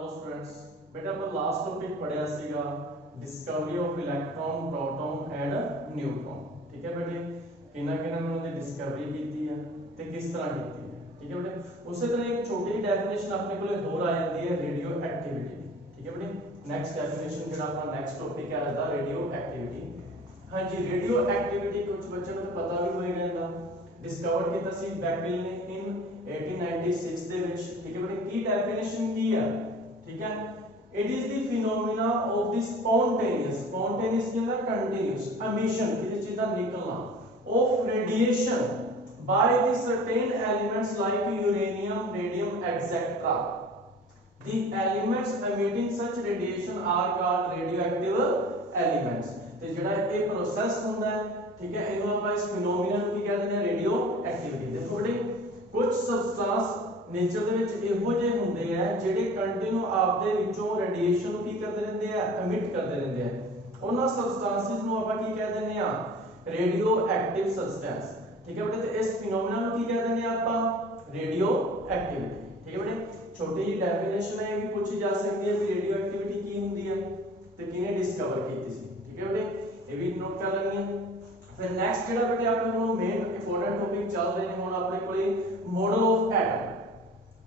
Hello students, बेटा अपन last topic पढ़िया सीगा discovery of electron, proton and neutron. ठीक है बेटे, किना किना ने उन्होंने डिस्कवरी की है ते किस तरह की है। ठीक है बेटे, उसी तरह एक छोटी डेफिनेशन अपने को होर आ जाती है रेडियो एक्टिविटी। ठीक है बेटे, नेक्स्ट डेफिनेशन जो अपना नेक्स्ट टॉपिक है दा रेडियो एक्टिविटी। हाँ जी, रेडियो एक्टिविटी कुछ बच्चों को तो पता भी होएगा इनका डिस्कवर किया सी बैकबिल ने इन 1896 ਦੇ ਵਿੱਚ। ठीक है बेटे, की डेफिनेशन की है। ठीक है, it is the phenomena of the spontaneous की अंदर कंटीन्यूअस एमिशन किसी चीज का निकलना of radiation by the certain elements like uranium, radium etcetera. The elements emitting such radiation are called radioactive elements। ਤੇ ਜਿਹੜਾ ਇਹ ਪ੍ਰੋਸੈਸ ਹੁੰਦਾ ਹੈ, ਠੀਕ ਹੈ, ਇਹਨੂੰ ਆਪਾਂ ਇਸ ਫਿਨੋਮੀਨਾ ਨੂੰ ਕੀ ਕਹਿੰਦੇ ਨੇ, ਰੇਡੀਓ ਐਕਟੀਵਿਟੀ। ਦੇਖੋ ਬੇਟੇ, ਕੁਝ ਸਬਸਟੈਂਸ ਨੇਚਰ ਦੇ ਵਿੱਚ ਇਹੋ ਜਿਹੇ ਹੁੰਦੇ ਆ ਜਿਹੜੇ ਕੰਟੀਨਿਊ ਆਪਦੇ ਵਿੱਚੋਂ ਰੇਡੀਏਸ਼ਨ ਨੂੰ ਕੀ ਕਰਦੇ ਰਹਿੰਦੇ ਆ, ਐਮਿਟ ਕਰਦੇ ਰਹਿੰਦੇ ਆ। ਉਹਨਾਂ ਸਬਸਟੈਂਸਿਸ ਨੂੰ ਆਪਾਂ ਕੀ ਕਹਿ ਦਿੰਦੇ ਆ, ਰੇਡੀਓ ਐਕਟਿਵ ਸਬਸਟੈਂਸ। ਠੀਕ ਹੈ ਬੇਟੇ, ਤੇ ਇਸ ਫਿਨੋਮੀਨਾ ਨੂੰ ਕੀ ਕਹਿ ਦਿੰਦੇ ਆ ਆਪਾਂ, ਰੇਡੀਓ ਐਕਟੀਵਿਟੀ। ठीक है बेटे, छोटी जी डेफिनेशन है, ये भी पूछी जा सकती है कि रेडियो एक्टिविटी की होती है तो किने डिस्कवर की थी। ठीक है बेटे, ये भी नोट कर लेनी है। फिर नेक्स्ट जेड़ा बेटे अपने को मेन इंपॉर्टेंट टॉपिक चल रहे हैं हुन अपने कोले मॉडल ऑफ एटम।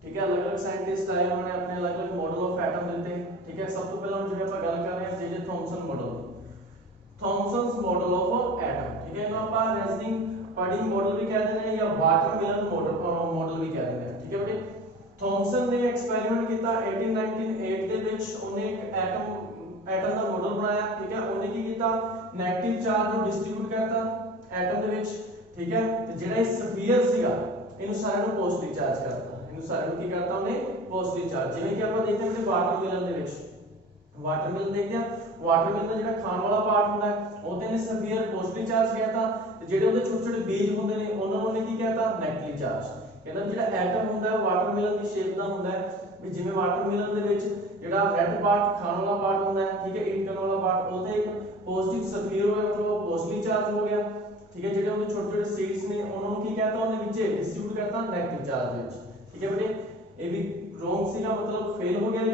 ठीक है, अलग-अलग साइंटिस्ट आए, उन्होंने अपने अलग-अलग मॉडल ऑफ एटम दिते। ठीक है, सब तो पहले हम जो अपन गल कर रहे हैं J Thomson model, Thomson's model of atom. ठीक है, इनो अपन रेजनिंग पॉडिंग मॉडल भी कह देते हैं या वाटरमिलन मॉडल भी कह देते हैं। ठीक है बेटे, थॉमसन ने एक्सपेरिमेंट किया 1898 ਦੇ ਵਿੱਚ। ਉਹਨੇ ਇੱਕ ਐਟਮ ਦਾ ਮੋਡਲ ਬਣਾਇਆ। ਠੀਕ ਹੈ, ਉਹਨੇ ਕੀ ਕੀਤਾ, 네ਗੇਟਿਵ ਚਾਰਜ ਨੂੰ ਡਿਸਟ੍ਰੀਬਿਊਟ ਕਰਤਾ ਐਟਮ ਦੇ ਵਿੱਚ। ਠੀਕ ਹੈ, ਤੇ ਜਿਹੜਾ ਇਹ ਸਫੀਅਰ ਸੀਗਾ ਇਹਨੂੰ ਸਾਰਿਆਂ ਨੂੰ ਪੋਜ਼ਿਟਿਵ ਚਾਰਜ ਕਰਤਾ। ਇਹਨੂੰ ਸਾਰਿਆਂ ਨੂੰ ਕੀ ਕਰਤਾ ਉਹਨੇ, ਪੋਜ਼ਿਟਿਵ ਚਾਰਜ। ਜਿਵੇਂ ਕਿ ਆਪਾਂ ਦੇਖਦੇ ਹਾਂ ਵਾਟਰਮੈਲਨ ਦੇ ਵਿੱਚ, ਵਾਟਰਮੈਲਨ ਦੇਖਦੇ ਆ, ਵਾਟਰਮੈਲਨ ਦਾ ਜਿਹੜਾ ਖਾਣ ਵਾਲਾ ਪਾਰਟ ਹੁੰਦਾ ਹੈ ਉਹਦੇ ਨੇ ਸਫੀਅਰ ਪੋਜ਼ਿਟਿਵ ਚਾਰਜ ਕਹਿਤਾ, ਤੇ ਜਿਹੜੇ ਉਹਦੇ ਛੋਟੇ ਛੋਟੇ ਬੀਜ ਹੁੰਦੇ ਨੇ ਉਹਨਾਂ ਨੂੰ ਉਹਨੇ ਕੀ ਕਹਿਤਾ, 네ਗੇਟਿਵ ਚਾਰਜ। ਕਹਿੰਦਾ ਜਿਹੜਾ ਐਟਮ ਹੁੰਦਾ ਹੈ ਵਾਟਰਮੈਲਨ ਦੀ ਸ਼ੇਪ ਦਾ ਹੁੰਦਾ ਹੈ, ਵੀ ਜਿਵੇਂ ਵਾਟਰਮੈਲਨ ਦੇ ਵਿੱਚ ਜਿਹੜਾ ਰੈੱਡ ਪਾਰਟ ਖਾਣ ਵਾਲਾ ਪਾਰਟ ਹੁੰਦਾ ਹੈ, ਠੀਕ ਹੈ, ਈਟ ਕਰਨ ਵਾਲਾ ਪਾਰਟ, ਉਹਦੇ ਇੱਕ ਪੋਜ਼ਿਟਿਵ ਸਫੀਅਰ ਹੋਇਆ, ਮਤਲਬ ਉਹ ਪੋਜ਼ਿਟਿਵ ਚਾਰਜ ਹੋ ਗਿਆ। ਠੀਕ ਹੈ, ਜਿਹੜੇ ਉਹਦੇ ਛੋਟੇ ਛੋਟੇ ਸੀਡਸ ਨੇ ਉਹਨਾਂ ਨੂੰ ਕੀ ਕਹਤਾ, ਉਹਨੇ ਵਿੱਚ ਡਿਸਟ੍ਰੀਬਿਊਟ ਕਰਤਾ 네ਗੇਟਿਵ ਚਾਰਜ ਵਿੱਚ। ਠੀਕ ਹੈ ਬੇਟੇ, ਇਹ ਵੀ ਰੋਂਗ ਸੀਗਾ, ਮਤਲਬ ਫੇਲ ਹੋ ਗਿਆ ਜੀ।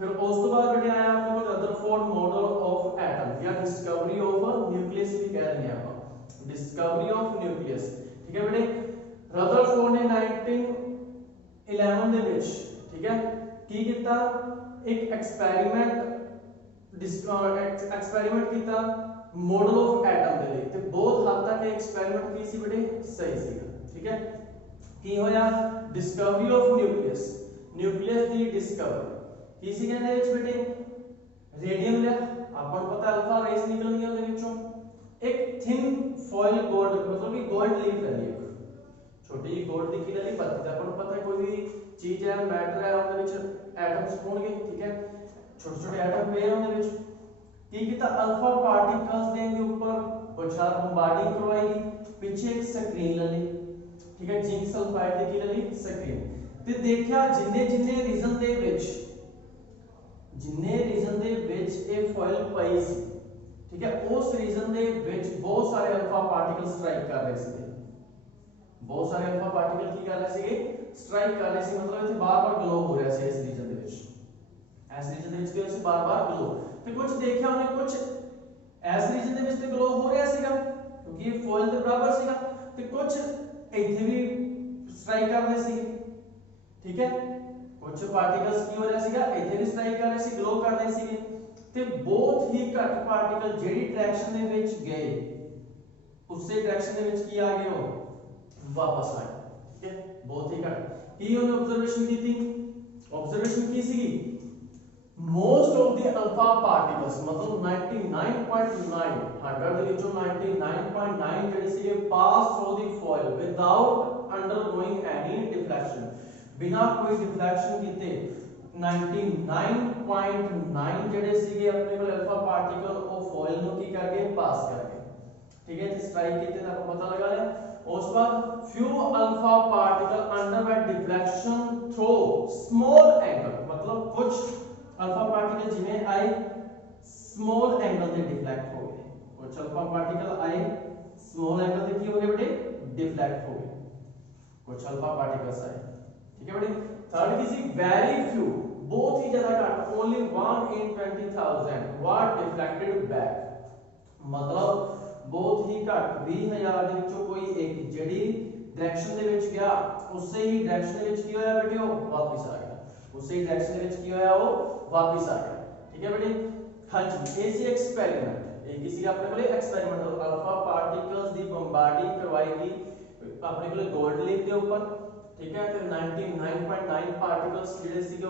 फिर उस तो बाद बेटे आया अपने को रदरफोर्ड मॉडल ऑफ एटम या डिस्कवरी ऑफ न्यूक्लियस भी कह रहे हैं आप, डिस्कवरी ऑफ न्यूक्लियस। ठीक है बेटे, रदरफोर्ड ने 1911 ਦੇ ਵਿੱਚ, ਠੀਕ ਹੈ, ਕੀ ਕੀਤਾ, ਇੱਕ ਐਕਸਪੈਰੀਮੈਂਟ ਕੀਤਾ ਮॉडल ऑफ एटम ਦੇ ਲਈ, ਤੇ ਬਹੁਤ ਹੱਦ ਤੱਕ ਇਹ ਐਕਸਪੈਰੀਮੈਂਟ ਕੀ ਸੀ ਬੇਟੇ, ਸਹੀ ਸੀਗਾ। ਠੀਕ ਹੈ, ਕੀ ਹੋਇਆ, discovery of nucleus, nucleus the discovery ਕੀ ਸੀ ਕਹਿੰਦੇ ਵਿੱਚ ਬੇਟੇ, ਰੇਡੀਅਮ ਲਿਆ, ਆਪਾਂ ਨੂੰ ਪਤਾ ਅਲਫਾ ਰੇਸ ਨਿਕਲਣੀ ਹੈ ਉਹਦੇ ਵਿੱਚੋਂ, ਇੱਕ ਥਿਨ ਫੋਇਲ ਗੋਲਡ, ਮਤਲਬ ਕਿ ਗੋਲਡ ਲੀਫ ਲੈਣੀ ਹੈ, ਛੋਟੀ ਜਿਹੀ ਗੋਲਡ ਦੀ ਕੀ ਲੈਣੀ ਪੱਤੀ, ਤਾਂ ਆਪਾਂ ਨੂੰ ਪਤਾ ਹੈ ਕੋਈ ਵੀ ਚੀਜ਼ ਹੈ, ਮੈਟਰ ਹੈ, ਉਹਦੇ ਵਿੱਚ ਐਟਮਸ ਹੋਣਗੇ। ਠੀਕ ਹੈ, ਛੋਟੇ ਛੋਟੇ ਐਟਮ ਪਏ ਉਹਦੇ ਵਿੱਚ। ਕੀ ਕੀਤਾ, ਅਲਫਾ ਪਾਰਟੀਕਲਸ ਦੇ ਉੱਪਰ ਬੁਛਾਰ ਬੰਬਾਰਡਿੰਗ ਕਰਵਾਈ, ਪਿੱਛੇ ਇੱਕ ਸਕਰੀਨ ਲੈ ਲਈ। ਠੀਕ ਹੈ, ਜ਼ਿੰਕ ਸਲਫਾਈਡ ਦੀ ਕੀ ਲੈ ਲਈ, ਸਕਰੀਨ, ਤੇ ਦੇਖਿਆ ਜਿੰਨੇ ਜਿੰਨੇ ਰੀਜਨ ਦੇ ਵਿੱਚ ਇਹ ਫੋਇਲ ਪਈ ਸੀ, ਠੀਕ ਹੈ, ਉਸ ਰੀਜਨ ਦੇ ਵਿੱਚ ਬਹੁਤ ਸਾਰੇ ਅਲਫਾ ਪਾਰਟੀਕਲ ਸਟ੍ਰਾਈਕ ਕਰ ਰਹੇ ਸੀ। ਬਹੁਤ ਸਾਰੇ ਅਲਫਾ ਪਾਰਟੀਕਲ ਕੀ ਕਰ ਰਹੇ ਸੀਗੇ, ਸਟ੍ਰਾਈਕ ਕਰ ਰਹੇ ਸੀ, ਮਤਲਬ ਇੱਥੇ ਬਾਰ-ਬਾਰ ਗਲੋ ਹੋ ਰਿਹਾ ਸੀ ਇਸ ਰੀਜਨ ਦੇ ਵਿੱਚ। ਇਸ ਰੀਜਨ ਦੇ ਵਿੱਚ ਕੀ ਹੋ ਰਿਹਾ ਸੀ, ਬਾਰ-ਬਾਰ ਗਲੋ। ਤੇ ਕੁਝ ਦੇਖਿਆ ਉਹਨੇ, ਕੁਝ ਇਸ ਰੀਜਨ ਦੇ ਵਿੱਚ ਤੇ ਗਲੋ ਹੋ ਰਿਹਾ ਸੀਗਾ ਕਿਉਂਕਿ ਇਹ ਫੋਇਲ ਦੇ ਬਰਾਬਰ ਸੀਗਾ, ਤੇ ਕੁਝ ਇੱਥੇ ਵੀ ਸਟ੍ਰਾਈਕ ਕਰ ਰਹੇ ਸੀ। ਠੀਕ ਹੈ, कुछ पार्टिकल्स की हो रहा सीगा, इथे भी स्ट्राइक कर रहे सी, ग्लो कर रहे सीगे, ते बहुत ही घट पार्टिकल जेडी डायरेक्शन दे विच गए उसे डायरेक्शन दे विच की आ गए, हो वापस आ गए। ठीक है, बहुत ही घट की उन्होंने ऑब्जर्वेशन की थी। ऑब्जर्वेशन की सी most of the alpha particles, मतलब 99.9 100 ਦੇ ਵਿੱਚੋਂ 99.9 ਜਿਹੜੇ ਸੀਗੇ pass through the foil without undergoing any deflection, बिना कोई डिफ्लेक्शन कीते 99.9 ਜਿਹੜੇ ਸੀਗੇ ਆਪਣੇ ਕੋਲ ਅਲਫਾ ਪਾਰਟੀਕਲ ਉਹ ਫੋਇਲ ਨੂੰ ਕੀ ਕਰ ਗਏ, ਪਾਸ ਕਰ ਗਏ। ਠੀਕ ਹੈ, ਤੇ ਸਟ੍ਰਾਈਕ ਕੀਤੇ ਤਾਂ ਆਪਾਂ ਪਤਾ ਲਗਾ ਲਿਆ। ਉਸ ਬਾਅਦ few alpha particle underwent deflection through small angle, मतलब कुछ alpha particle जिन्हें आए small angle से डिफ्लेक्ट हो गए, कुछ alpha particle आए small angle से की हो गए बेटे, डिफ्लेक्ट हो गए, कुछ alpha particles आए। ठीक है बेटे, थर्ड की सी वेरी फ्यू, बहुत ही ज्यादा only 1 in 20,000 were deflected back। मतलब बहुत ही घट 20,000 ਦੇ ਵਿੱਚੋਂ ਕੋਈ ਇੱਕ ਜਿਹੜੀ डायरेक्शन ਦੇ ਵਿੱਚ ਗਿਆ ਉਸੇ ਹੀ डायरेक्शन ਦੇ ਵਿੱਚ ਕੀ ਹੋਇਆ ਬੇਟੇ ਉਹ ਵਾਪਸ ਆ ਗਿਆ, ਉਸੇ ਹੀ डायरेक्शन ਦੇ ਵਿੱਚ ਕੀ ਹੋਇਆ ਉਹ ਵਾਪਸ ਆ ਗਿਆ। ਠੀਕ ਹੈ ਬੇਟੇ। ਹਾਂਜੀ ਇਹ ਸੀ ਐਕਸਪੈਰੀਮੈਂਟ, ਇਹ ਕੀ ਸੀ ਆਪਣੇ ਕੋਲੇ ਐਕਸਪੈਰੀਮੈਂਟ ਅਲਫਾ ਪਾਰਟੀਕਲਸ ਦੀ ਬੰਬਾਰਡਿੰਗ ਕਰਵਾਈ ਗਈ ਆਪਣੇ ਕੋਲੇ ਗੋਲਡ ਲੀਫ ਦੇ ਉੱਪਰ। ਠੀਕ ਹੈ ਤੇ 99.9 ਪਾਰਟੀਕਲਸ ਜਿਹੜੇ ਸੀਗੇ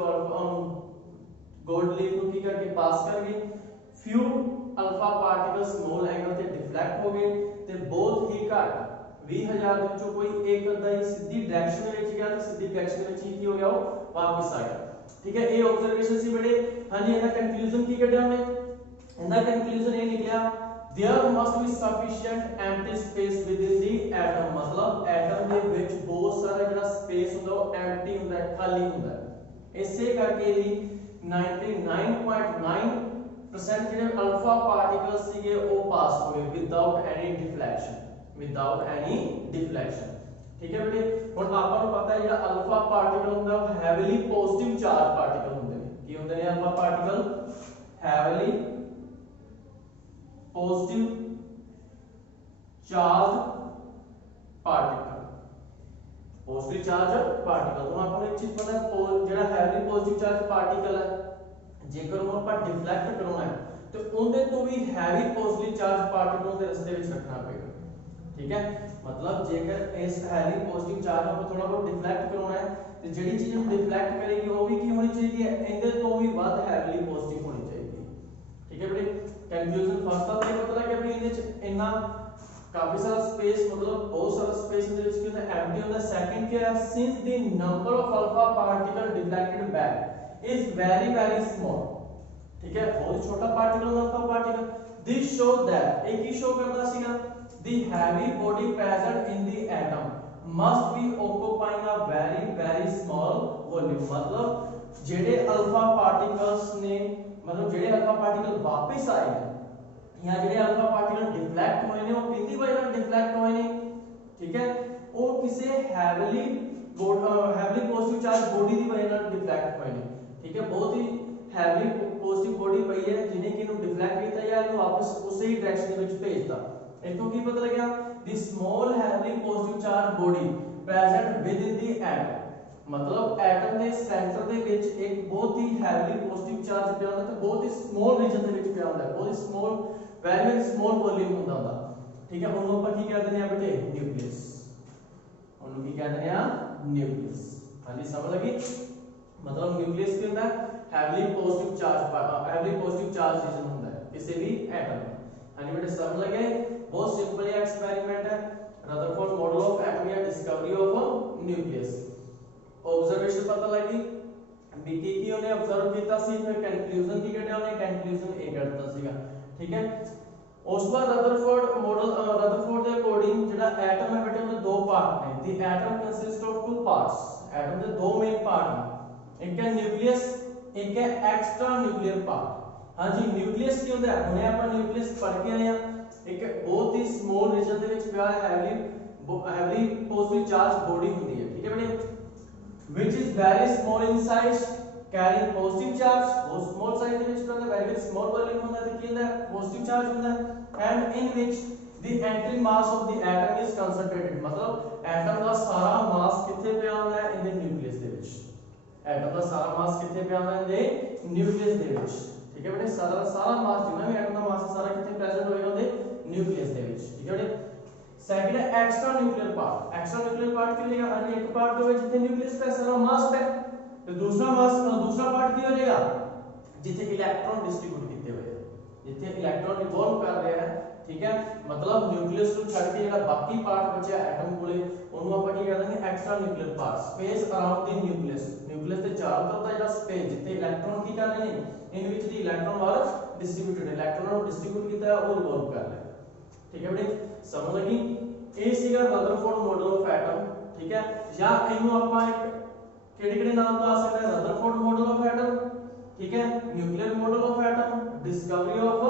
ਗੋਲਡ ਲੀਫ ਨੂੰ ਕੀ ਕਰਕੇ ਪਾਸ ਕਰ ਗਏ, few alpha particle small angle ਤੇ ਡਿਫਲੈਕਟ ਹੋ ਗਏ ਤੇ ਬਹੁਤ ਹੀ ਘੱਟ 20,000 ਦੇ ਵਿੱਚੋਂ ਕੋਈ ਇੱਕ ਅੱਧਾ ਹੀ ਸਿੱਧੀ ਡਾਇਰੈਕਸ਼ਨ ਦੇ ਵਿੱਚ ਗਿਆ ਤੇ ਸਿੱਧੀ ਡਾਇਰੈਕਸ਼ਨ ਦੇ ਵਿੱਚ ਹੀ ਕੀ ਹੋ ਗਿਆ ਉਹ ਵਾਪਸ ਆ ਗਿਆ। ਠੀਕ ਹੈ ਇਹ ਆਬਜ਼ਰਵੇਸ਼ਨ ਸੀ ਬੇਟੇ। ਹਾਂਜੀ ਇਹਦਾ ਕੰਕਲੂਜਨ ਕੀ ਕੱਢਿਆ ਉਹਨੇ, ਇਹਦਾ ਕੰਕਲੂਜਨ ਇਹ ਨਿਕਲਿਆ there must be sufficient empty space within the atom। मतलब एटम ਦੇ ਵਿੱਚ ਬਹੁਤ ਸਾਰਾ ਜਿਹੜਾ ਸਪੇਸ ਹੁੰਦਾ ਉਹ ਐਮਪਟੀ ਹੁੰਦਾ ਹੈ, ਖਾਲੀ ਹੁੰਦਾ ਹੈ। ਇਸੇ ਕਰਕੇ ਹੀ 99.9% ਜਿਹੜੇ ਅਲਫਾ ਪਾਰਟੀਕਲਸ ਸੀਗੇ ਉਹ ਪਾਸ ਹੋ ਗਏ ਵਿਦਆਊਟ ਐਨੀ ਡਿਫਲੈਕਸ਼ਨ, ਵਿਦਆਊਟ ਐਨੀ ਡਿਫਲੈਕਸ਼ਨ। ਠੀਕ ਹੈ ਬੇਟੇ। ਹੁਣ ਆਪਾਂ ਨੂੰ ਪਤਾ ਹੈ ਜਿਹੜਾ ਅਲਫਾ ਪਾਰਟੀਕਲ ਹੁੰਦਾ ਉਹ ਹੈਵੀਲੀ ਪੋਜ਼ਿਟਿਵ ਚਾਰਜ ਪਾਰਟੀਕਲ ਹੁੰਦੇ ਨੇ। ਕੀ ਹੁੰਦੇ ਨੇ alpha particle? Heavily positive charge particle, positive charge particle. तो आपको एक चीज पता है जेड़ा हैवी पॉजिटिव चार्ज पार्टिकल है जेकर ਉਹਨੂੰ ਆਪਾਂ ਡਿਫਲੈਕਟ ਕਰਾਉਣਾ ਹੈ ਤੇ ਉਹਦੇ ਤੋਂ ਵੀ ਹੈਵੀ ਪੋਜ਼ਿਟਿਵ ਚਾਰਜ ਪਾਰਟੀਕਲ ਦੇ ਰਸਤੇ ਵਿੱਚ ਰੱਖਣਾ ਪਏਗਾ। ਠੀਕ ਹੈ मतलब जेकर इस हैवी पॉजिटिव चार्ज ਨੂੰ ਥੋੜਾ ਬਹੁਤ ਡਿਫਲੈਕਟ ਕਰਾਉਣਾ ਹੈ ਤੇ ਜਿਹੜੀ ਚੀਜ਼ ਨੂੰ ਡਿਫਲੈਕਟ ਕਰੇਗੀ ਉਹ ਵੀ ਕੀ ਹੋਣੀ ਚਾਹੀਦੀ ਹੈ, ਇਹਦੇ ਤੋਂ ਵੀ ਵੱਧ ਹੈਵੀਲੀ ਪੋਜ਼ਿਟਿਵ ਹੋਣੀ ਚਾਹੀਦੀ ਹੈ। ਠੀਕ ਹੈ ਬੇਟੇ। कंक्लूजन फर्स्ट ਦਾ ਇਹ ਪਤਾ ਲੱਗਿਆ ਵੀ ਇਹਦੇ ਚ ਇੰਨਾ ਕਾਫੀ ਸਾਰਾ ਸਪੇਸ ਮਤਲਬ ਬਹੁਤ ਸਾਰਾ ਸਪੇਸ ਦੇ ਵਿੱਚ ਕੀ ਹੁੰਦਾ ਐਮਪਟੀ ਹੁੰਦਾ। ਸੈਕੰਡ ਕੀ ਹੈ since the number of alpha particle deflected back is very very small। ਠੀਕ ਹੈ ਬਹੁਤ ਛੋਟਾ ਪਾਰਟੀਕਲ ਹੁੰਦਾ alpha particle। this show that ਇਹ ਕੀ ਸ਼ੋ ਕਰਦਾ ਸੀਗਾ the heavy body present in the atom must be occupying a very very small volume। मतलब ਜਿਹੜੇ alpha particles ਨੇ मतलब ਜਿਹੜੇ ਅਲਫਾ ਪਾਰਟੀਕਲ ਵਾਪਸ ਆਏ ਨੇ ਜਾਂ ਜਿਹੜੇ ਅਲਫਾ ਪਾਰਟੀਕਲ ਡਿਫਲੈਕਟ ਹੋਏ ਨੇ ਉਹ ਕਿੰਦੀ ਵਜ੍ਹਾ ਨਾਲ ਡਿਫਲੈਕਟ ਹੋਏ ਨੇ। ਠੀਕ ਹੈ ਉਹ ਕਿਸੇ ਹੈਵੀਲੀ ਪੋਜ਼ਿਟਿਵ ਚਾਰਜ ਬੋਡੀ ਦੀ ਵਜ੍ਹਾ ਨਾਲ ਡਿਫਲੈਕਟ ਹੋਏ ਨੇ। ਠੀਕ ਹੈ ਬਹੁਤ ਹੀ ਹੈਵੀ ਪੋਜ਼ਿਟਿਵ ਬੋਡੀ ਪਈ ਹੈ ਜਿਹਨੇ ਕਿ ਇਹਨੂੰ ਡਿਫਲੈਕਟ ਕੀਤਾ ਜਾਂ ਇਹਨੂੰ ਵਾਪਸ ਉਸੇ ਹੀ ਡਾਇਰੈਕਸ਼ਨ ਦੇ ਵਿੱਚ ਭੇਜਤਾ। ਇਥੋਂ ਕੀ ਪਤਾ ਲੱਗਿਆ ਦੀ small heavy positive charge body present with in the atom. मतलब एटम ਦੇ ਸੈਂਟਰ ਦੇ ਵਿੱਚ ਇੱਕ ਬਹੁਤ ਹੀ ਹੈਵੀਲੀ ਪੋਜ਼ਿਟਿਵ ਚਾਰਜ ਪਿਆ ਹੁੰਦਾ ਤੇ ਬਹੁਤ ਹੀ ਸਮਾਲ ਰੀਜਨ ਦੇ ਵਿੱਚ ਪਿਆ ਹੁੰਦਾ ਹੈ, ਬਹੁਤ ਹੀ small very very small volume ਹੁੰਦਾ ਉਹਦਾ। ਠੀਕ ਹੈ ਉਹਨੂੰ ਆਪਾਂ ਕੀ ਕਹਿ ਦਿੰਦੇ ਆ ਬੇਟੇ ਨਿਊਕਲੀਅਸ। ਉਹਨੂੰ ਕੀ ਕਹਿ ਦਿੰਦੇ ਆ ਨਿਊਕਲੀਅਸ। ਹਾਂਜੀ ਸਮਝ ਲੱਗੀ। मतलब ਨਿਊਕਲੀਅਸ ਕੀ ਹੁੰਦਾ ਹੈਵੀਲੀ ਪੋਜ਼ਿਟਿਵ ਚਾਰਜ ਰੀਜਨ ਹੁੰਦਾ ਹੈ ਕਿਸੇ ਵੀ ਐਟਮ ਦਾ। ਹਾਂਜੀ ਬੇਟੇ ਸਮਝ ਲੱਗੇ। ਬਹੁਤ ਸਿੰਪਲ ਐਕਸਪੈਰੀਮੈਂਟ ਹੈ रदरफोर्ड मॉडल ऑफ एटम या डिस्कवरी ऑफ न्यूक्लियस। ऑब्जर्वेशन पता लगी भी की ਉਹਨੇ ऑब्जर्व ਕੀਤਾ ਸੀ ਫਿਰ ਕੰਕਲੂਜਨ ਕੀ ਕੱਢਿਆ ਉਹਨੇ ਕੰਕਲੂਜਨ ਇਹ ਕੱਢਤਾ ਸੀਗਾ। ਠੀਕ ਹੈ ਉਸ ਤੋਂ ਬਾਅਦ ਰਦਰਫੋਰਡ ਦੇ ਅਕੋਰਡਿੰਗ ਜਿਹੜਾ ਐਟਮ ਹੈ ਬੇਟੇ ਉਹਦੇ ਦੋ ਪਾਰਟ ਨੇ। The atom consist of two parts. Atom ਦੇ ਦੋ ਮੇਨ ਪਾਰਟ ਨੇ, ਇੱਕ ਹੈ ਨਿਊਕਲੀਅਸ ਇੱਕ ਹੈ ਐਕਸਟਰਾ ਨਿਊਕਲੀਅਰ ਪਾਰਟ। ਹਾਂਜੀ ਨਿਊਕਲੀਅਸ ਕੀ ਹੁੰਦਾ ਹੈ ਹੁਣੇ ਆਪਾਂ ਨਿਊਕਲੀਅਸ ਪੜ੍ਹ ਕੇ ਆਏ ਆ। ਇੱਕ ਬਹੁਤ ਹੀ ਸਮਾਲ ਰੀਜਨ ਦੇ ਵਿੱਚ ਪਿਆ ਹੈਵੀਲੀ ਪੋਜ਼ਿਟਿਵ ਚਾਰਜ ਬੋਡੀ ਹੁੰਦੀ ਹੈ। ਠੀਕ ਹੈ ਬੇਟੇ which is very small in size carrying positive charge। वो small size ਦੇ ਵਿੱਚ ਹੁੰਦਾ very very small volume ਹੁੰਦਾ ਤੇ ਕੀ ਹੁੰਦਾ positive charge ਹੁੰਦਾ and in which the entry mass of the atom is concentrated। मतलब ਐਟਮ ਦਾ ਸਾਰਾ ਮਾਸ ਕਿੱਥੇ ਪਿਆ ਹੁੰਦਾ ਹੈ ਇਹਦੇ ਨਿਊਕਲੀਅਸ ਦੇ ਵਿੱਚ। ਐਟਮ ਦਾ ਸਾਰਾ ਮਾਸ ਕਿੱਥੇ ਪਿਆ ਹੁੰਦਾ ਹੈ ਇਹਦੇ ਨਿਊਕਲੀਅਸ ਦੇ ਵਿੱਚ। ਠੀਕ ਹੈ ਬੇਟੇ ਸਾਰਾ ਮਾਸ ਜਿੰਨਾ ਵੀ ਐਟਮ ਦਾ ਮਾਸ ਸਾਰਾ ਕਿੱਥੇ ਪ੍ਰੈਜ਼ੈਂਟ ਹੋਏਗਾ ਉਹਦੇ ਨਿਊਕਲੀਅਸ ਦੇ ਵਿੱਚ। ਠੀਕ ਹੈ ਬੇਟੇ। सेकंड है extra nuclear part. Extra nuclear part के लिए अन्य एक पार्ट जो है जिथे न्यूक्लियस पे सारा मास पे तो दूसरा पार्ट की हो जाएगा जिथे इलेक्ट्रॉन डिस्ट्रीब्यूट किए हुए हैं, जिथे इलेक्ट्रॉन रिवॉल्व कर रहे हैं। ठीक है मतलब न्यूक्लियस को छोड़ के ਜਿਹੜਾ ਬਾਕੀ ਪਾर्ट ਬਚਿਆ ਐਟਮ ਕੋਲੇ ਉਹਨੂੰ ਆਪਾਂ ਕੀ ਕਹਿ ਦਾਂਗੇ extra nuclear part. Space around ਦੀ ਨਿਊਕਲੀਅਸ ਦੇ ਚਾरों तरफ ਦਾ ਜਿਹੜਾ ਸਪੇਸ ਜਿੱਥੇ ਇਲੈਕਟ੍ਰੋਨ ਕੀ ਕਰ ਰਹੇ ਨੇ ਇਨ ਵਿੱਚ ਦੀ ਇਲੈਕਟ੍ਰੋਨ ਵਾਰ ਡਿਸਟ੍ਰੀਬਿਊਟਡ ਇਲੈਕਟ੍ਰੋਨ ਨੂੰ ਡਿਸਟ੍ਰੀਬਿਊਟ ਕੀਤਾ ਉਹ ਰਿਵੋਲਵ ਕਰ ਰਿਹਾ। ठीक है बेटे समझ लगी। ਇਹ ਸੀਗਾ ਰਦਰਫੋਰਡ ਮਾਡਲ ਆਫ ਐਟਮ। ਠੀਕ ਹੈ ਜਾਂ ਇਹਨੂੰ ਆਪਾਂ ਇੱਕ ਕਿਹੜੇ ਨਾਮ ਤੋਂ ਆ ਸਕਦਾ ਹੈ ਰਦਰਫੋਰਡ ਮਾਡਲ ਆਫ ਐਟਮ। ਠੀਕ ਹੈ nuclear model of atom discovery of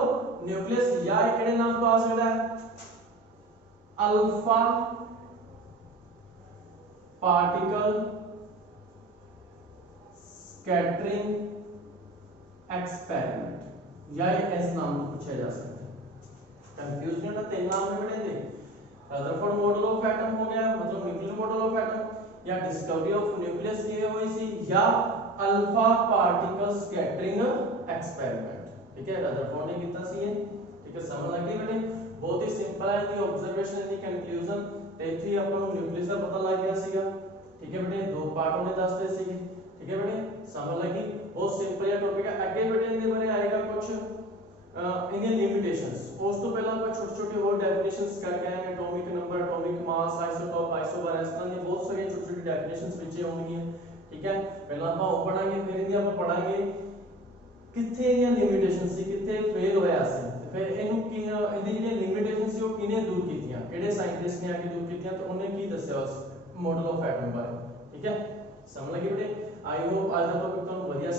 nucleus ਜਾਂ ਇਹ ਕਿਹੜੇ ਨਾਮ ਤੋਂ ਆ ਸਕਦਾ ਹੈ ਅਲਫਾ ਪਾਰਟੀਕਲ ਸਕੈਟਰਿੰਗ एक्सपेरिमेंट या इस नाम को पूछा जा सकता है। कंफ्यूज नहीं होना, तीन नाम ने बने थे, रदरफोर्ड मॉडल ऑफ एटम हो गया मतलब न्यूक्लियर मॉडल ऑफ एटम, या डिस्कवरी ऑफ न्यूक्लियस की हुई सी, या अल्फा पार्टिकल स्कैटरिंग एक्सपेरिमेंट। ठीक है, रदरफोर्ड ने किया सी ये। ठीक है, समझ लग गई बेटे, बहुत ही सिंपल है दी ऑब्जर्वेशन दी कंक्लूजन ते इथे अपन ਨੂੰ न्यूक्लियस ਦਾ पता लग गया सीगा। ठीक है बेटे, दो पार्ट होने दसते सीगे। ठीक है बेटे, समझ लगी, बहुत सिंपल है टॉपिक है। आगे बेटे इनके बारे आएगा कुछ इनके लिमिटेशंस, उस तो पहले ਆਪਾਂ छोटे छोटे और डेफिनेशंस करके आएंगे, atomic number, atomic mass, isotope, isobar, इस तरह की बहुत सारी छोटी छोटी डेफिनेशंस विच होंगी। ठीक है, पहला ਆਪਾਂ ਉਹ पढ़ांगे, फिर इनकी ਆਪਾਂ पढ़ांगे किथे ਦੀਆਂ लिमिटेशंस सी, किथे फेल होया सी, फिर ਇਹਨੂੰ ਕੀ ਇਹਦੀ ਜਿਹੜੀ ਲਿਮਿਟੇਸ਼ਨ ਸੀ ਉਹ ਕਿਹਨੇ ਦੂਰ ਕੀਤੀਆਂ, ਕਿਹੜੇ ਸਾਇੰਟਿਸਟ ਨੇ ਆ ਕੇ ਦੂਰ ਕੀਤੀਆਂ ਤੇ ਉਹਨੇ ਕੀ ਦੱਸਿਆ ਉਸ मॉडल ऑफ एटम बारे। ठीक है, समझ लगी बेटे, आई होप आज का टॉपिक ਤੁਹਾਨੂੰ ਵਧੀਆ